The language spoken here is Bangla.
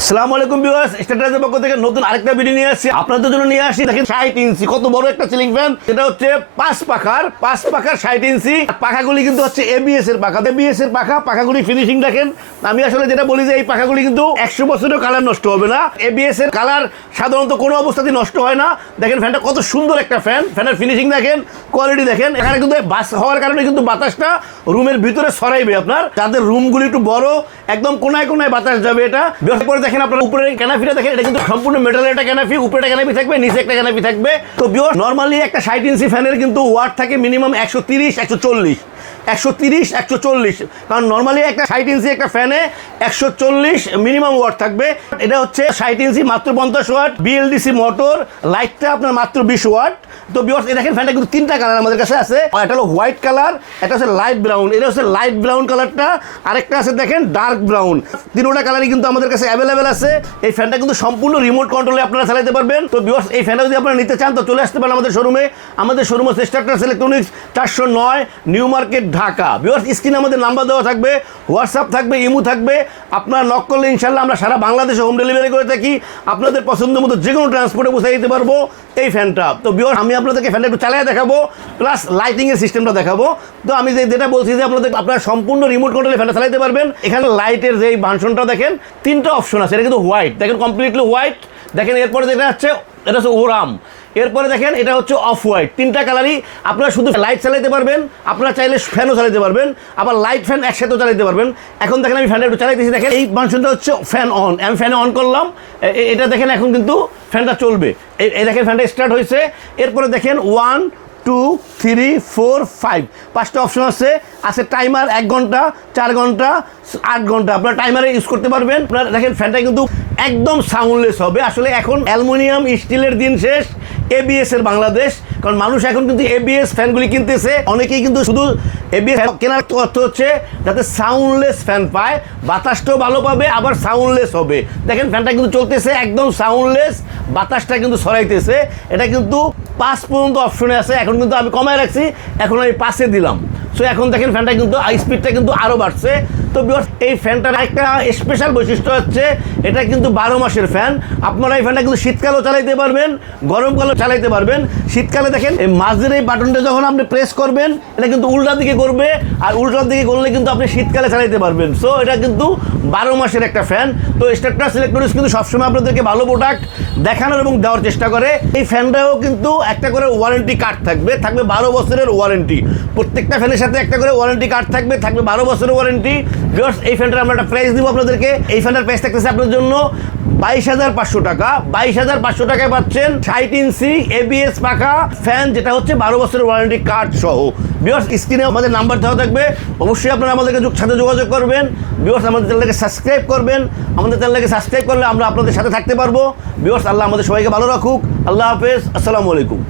আসসালামু আলাইকুম ভিউয়ার্স, স্ট্যাটাসের পক্ষ থেকে নতুন আরেকটা ভিডিও নিয়ে আসছি আপনাদের জন্য। নিয়ে আসি দেখেন 60 ইঞ্চি কত বড় একটা সিলিং ফ্যান। এটা হচ্ছে 5 পাখার 60 ইঞ্চি। পাখাগুলি কিন্তু হচ্ছে এবিএস এর পাখা। এবিএস এর পাখাগুলি ফিনিশিং দেখেন। আমি আসলে যেটা বলি যে এই পাখাগুলি কিন্তু 100 বছরেও কালার নষ্ট হবে না। এবিএস এর কালার সাধারণত কোনো অবস্থাতেই নষ্ট হয় না। দেখেন ফ্যানটা কত সুন্দর একটা ফ্যান। ফ্যানের ফিনিশিং দেখেন, কোয়ালিটি দেখেন। এখানে কিন্তু বাস হওয়ার কারণে কিন্তু বাতাসটা রুমের ভিতরে ছড়াইবে। আপনার যাদের রুমগুলি একটু বড়, একদম কোনায় কোনায় বাতাস যাবে। এটা পরে দেখেন আপনার উপরে ক্যানাপিটা দেখেন, এটা কিন্তু সম্পূর্ণ মেটালের একটা ক্যানাপি। উপরে একটা ক্যানাপি থাকবে, নিচে একটা ক্যানাপি থাকবে। তো ভিউয়ার নরমালি একটা 60 ইঞ্চি ফ্যানের কিন্তু ওয়াট থাকে মিনিমাম 130 140, কারণ নর্মালি একটা 60 ইঞ্চি একটা ফ্যানে 140 মিনিমাম ওয়াট থাকবে। এটা হচ্ছে 60 ইঞ্চি, মাত্র 50 ওয়াট, বিএলডিসি মোটর, লাইটটা আপনার মাত্র 20 ওয়াট। তো ভিউয়ার্স দেখেন ফ্যানটা কিন্তু তিনটা কালার আমাদের কাছে আছে। একটা হলো হোয়াইট কালার, একটা হচ্ছে লাইট ব্রাউন। এটা হচ্ছে লাইট ব্রাউন কালারটা, আরেকটা আছে দেখেন ডার্ক ব্রাউন। তিনটা কালারই কিন্তু আমাদের কাছে অ্যাভেলেবেল আছে। এই ফ্যানটা কিন্তু সম্পূর্ণ রিমোট কন্ট্রোলে আপনারা চালাতে পারবেন। তো ভিউয়ার্স এই ফ্যানটা যদি আপনারা নিতে চান তো চলে আসতে পারেন আমাদের শোরুমে। আমাদের শোরুম হচ্ছে status electronics, 409 new market, Dhaka. Viewers স্ক্রিনে আমাদের নাম্বার দেওয়া থাকবে, হোয়াটসঅ্যাপ থাকবে, ইমো থাকবে। আপনারা নক করলে ইনশাল্লাহ আমরা সারা বাংলাদেশে হোম ডেলিভারি করে থাকি। আপনাদের পছন্দ মতো যে কোনো ট্রান্সপোর্টে পৌঁছে দিতে পারবো এই ফ্যানটা। তো ভিউয়ার্স আমি আপনাদেরকে ফ্যানটা একটু চালিয়ে দেখাবো, প্লাস লাইটিংয়ের সিস্টেমটা দেখাবো। তো আমি যেটা বলছি যে আপনারা সম্পূর্ণ রিমোট কন্ট্রোলে ফ্যানটা চালাতে পারবেন। এখানে লাইটের যে বানশনটা দেখেন, তিনটা অপশন আছে। এটা কিন্তু হোয়াইট, দেখেন কমপ্লিটলি হোয়াইট। দেখেন এরপরে যেটা হচ্ছে এটা হচ্ছে ওরাম। এরপরে দেখেন এটা হচ্ছে অফ হোয়াইট। তিনটা কালারই আপনারা শুধু লাইট চালাতে পারবেন, আপনারা চাইলে ফ্যানও চালাতে পারবেন, আবার লাইট ফ্যান একসাথেও চালাতে পারবেন। এখন দেখেন আমি ফ্যানটা একটু চালাইতেছি। দেখেন এই বানশনটা হচ্ছে ফ্যান অন। আমি ফ্যানে অন করলাম, এটা দেখেন এখন কিন্তু ফ্যানটা চলবে। এই দেখেন ফ্যানটা স্টার্ট হয়েছে। এরপরে দেখেন 1 2 3 4 5 পাঁচটা অপশন আছে টাইমার 1 ঘন্টা, 4 ঘন্টা, 8 ঘন্টা আপনারা টাইমারে ইউজ করতে পারবেন। আপনারা দেখেন ফ্যানটা কিন্তু একদম সাউন্ডলেস হবে। আসলে এখন অ্যালুমিনিয়াম স্টিলের দিন শেষ, এবিএস এর বাংলাদেশ। কারণ মানুষ এখন কিন্তু এবিএস ফ্যানগুলি কিনতেছে। অনেকেই কিন্তু শুধু এবিএস কেনার অর্থ হচ্ছে যাতে সাউন্ডলেস ফ্যান পায়, বাতাসটাও ভালো পাবে, আবার সাউন্ডলেস হবে। দেখেন ফ্যানটা কিন্তু চলতেছে একদম সাউন্ডলেস, বাতাসটা কিন্তু ছড়াইতেছে। এটা কিন্তু 5 পর্যন্ত অপশনে আছে। এখন কিন্তু আমি কমায় রাখছি, এখন আমি 5-এ দিলাম। সো এখন দেখেন ফ্যানটা কিন্তু স্পিডটা কিন্তু আরও বাড়ছে। তো ভিউয়ার্স এই ফ্যানটার একটা স্পেশাল বৈশিষ্ট্য হচ্ছে এটা কিন্তু 12 মাসের ফ্যান। আপনারা এই ফ্যানটা কিন্তু শীতকালেও চালাইতে পারবেন, গরমকালেও চালাইতে পারবেন। শীতকালে দেখেন এই মাঝের এই বাটনটা যখন আপনি প্রেস করবেন, এটা কিন্তু উল্টা দিকে করবে, আর উল্টার দিকে করলে কিন্তু আপনি শীতকালে চালাইতে পারবেন। সো এটা কিন্তু 12 মাসের একটা ফ্যান। তো স্ট্যাটাস ইলেকট্রনিক্স কিন্তু সবসময় আপনাদেরকে ভালো প্রোডাক্ট দেখানোর এবং দেওয়ার চেষ্টা করে। এই ফ্যানটাও কিন্তু একটা করে ওয়ারেন্টি কার্ড থাকবে 12 বছরের ওয়ারেন্টি। প্রত্যেকটা ফ্যানের সাথে একটা করে ওয়ারেন্টি কার্ড থাকবে 12 বছরের ওয়ারেন্টি। ভিউয়ার্স এই ফ্যানটার আমরা একটা প্রাইস দিব আপনাদেরকে। এই ফ্যানটার প্রাইস থাকতেছে আপনাদের জন্য 22,500 টাকা। 22,500 টাকায় পাচ্ছেন 60 ইঞ্চি এবিএস পাখা ফ্যান, যেটা হচ্ছে 12 বছরের ওয়ারেন্টি কার্ড সহ। ভিউয়ার্স স্ক্রিনে আমাদের নাম্বার দেওয়া থাকবে, অবশ্যই আপনারা আমাদেরকে সাথে যোগাযোগ করবেন। ভিউয়ার্স আমাদের চ্যানেলকে সাবস্ক্রাইব করবেন। আমাদের চ্যানেলকে সাবস্ক্রাইব করলে আমরা আপনাদের সাথে থাকতে পারবো। ভিউয়ার্স আল্লাহ আমাদের সবাইকে ভালো রাখুক। আল্লাহ হাফেজ, আসসালামু আলাইকুম।